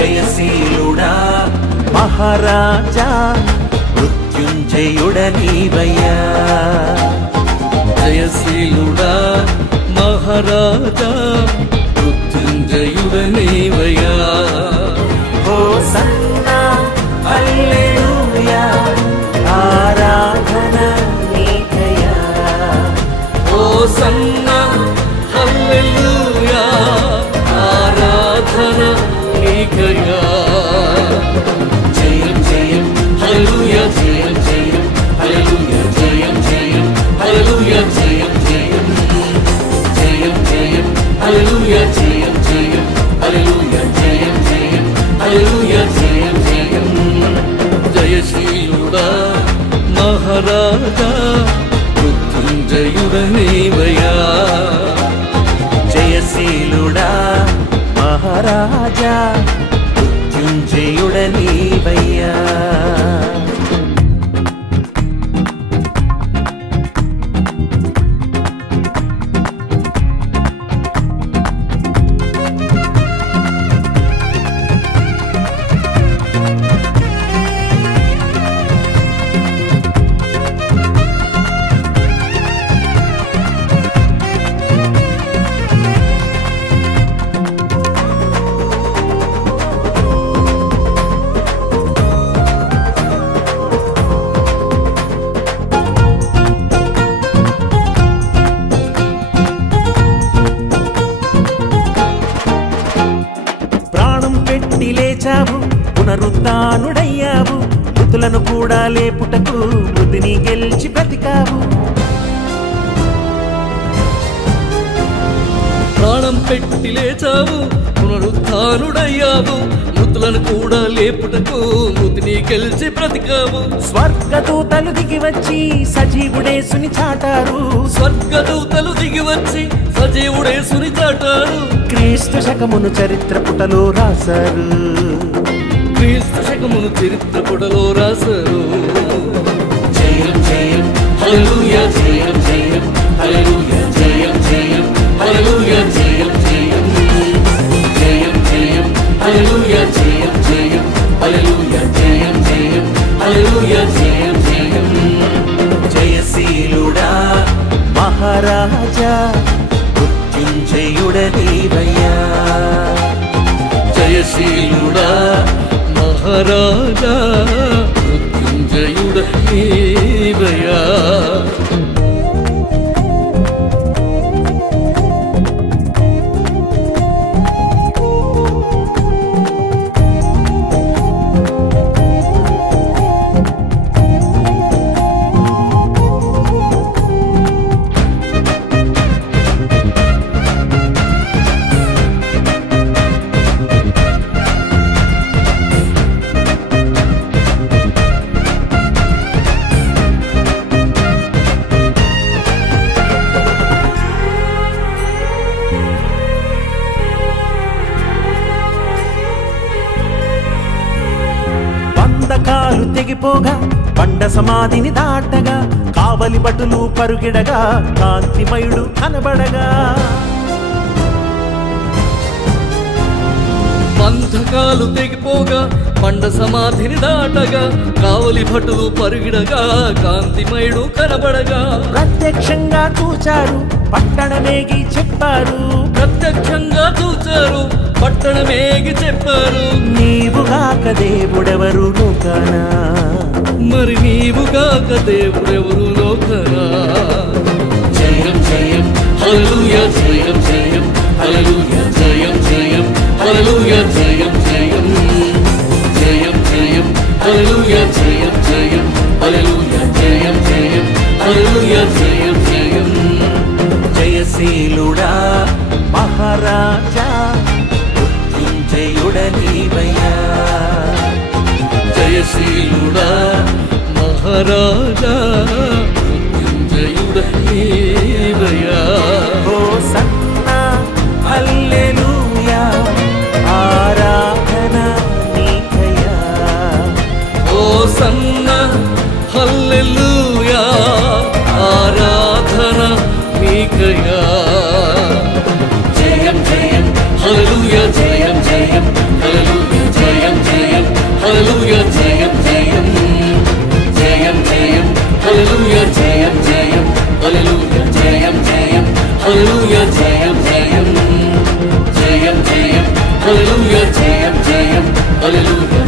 జయశీలుడా మహారాజా మృత్యుంజయుడ నీవయ్యా జయశీలుడా మహారాజా మృత్యుంజయుడ నీవయ్యా హోసన్నా హల్లెలూయా ఆరాధన నీకయ్యా హోసన్నా హల్లెలూయా ఆరాధన నీకయ్యా జయం జయం హల్లెలూయా జయం జయం హల్లెలూయా జయం జయం హల్లెలూయా జయం జయం జయం జయం హల్లెలూయా జయం జయం హల్లెలూయా జయం జయం హల్లెలూయా జయం జయం జయశీలుడా మహారాజా మృత్యుంజయుడ నీవయ్యా జయశీలుడా మహారాజా మృత్యుంజయుడ నీవయ్యా లేచావు పునరుత్థానుడయ్యావు మృతులను కూడా లేపుటకు మృతిని గెలిచి బ్రతికావు ప్రాణం పెట్టి లేచావు పునరుత్థానుడయ్యావు మృతులను కూడా లేపుటకు మృతిని గెలిచి బ్రతికావు స్వర్గదూతలు దిగి వచ్చి సజీవుడేసుని చాటారు స్వర్గదూతలు దిగి వచ్చి సజీవుడేసుని చాటారు క్రీస్తు శకమును చరిత్ర పుటలో రాశారు క్రీస్తు శకమును చరిత్ర పుటలో రాశారు జయం జయం హల్లెలూయా జయం జయం హల్లెలూయా జయం జయం హల్లెలూయా జయం జయం జయం జయం హల్లెలూయా జయం జయం హల్లెలూయా జయం జయం హల్లెలూయా జయం జయం జయశీలుడా మహారాజా మృత్యుంజయుడ నీవయ్యా జయశీలుడా మహారాజా మృత్యుంజయుడ నీవయ్యా బంధకాలు తెగిపోగా బండ సమాధిని దాటగా కావలి భటులు పరుగిడగా కాంతిమయుడు కనబడగా బంధకాలు తెగిపోగా బండ సమాధిని దాటగా కావలి భటులు పరుగిడగా కాంతిమయుడు కనబడగా ప్రత్యక్షంగా చూచారు పట్టణమేగి చెప్పారు ప్రత్యక్షంగా చూచారు పట్టణమేగి చెప్పారు నీవుగాక దేవుడెవరు లోకాన మరి నీవుగాక దేవుడెవరు లోకన జయం జయం హల్లెలూయా జయం జయం హల్లెలూయా జయం జయం హల్లెలూయా జయం జయం జయం జయం హల్లెలూయా జయం జయం హల్లెలూయా జయం జయం హల్లెలూయా జయం జయం జయశీలుడా మహారాజా మృత్యుంజయుడ నీవయ్యా జయశీలుడా మహారాజా మృత్యుంజయుడ నీవయ్యా హోసన్నా హల్లెలూయా ఆరాధన నీకయ్యా హోసన్నా హల్లెలూయా ఆరాధన నీకయ్యా జయం జయం హల్లెలూయా జయం జయం హల్లెలూయా హల్లెలూయా జయం జయం జయం జయం హల్లెలూయా జయం జయం హల్లెలూయా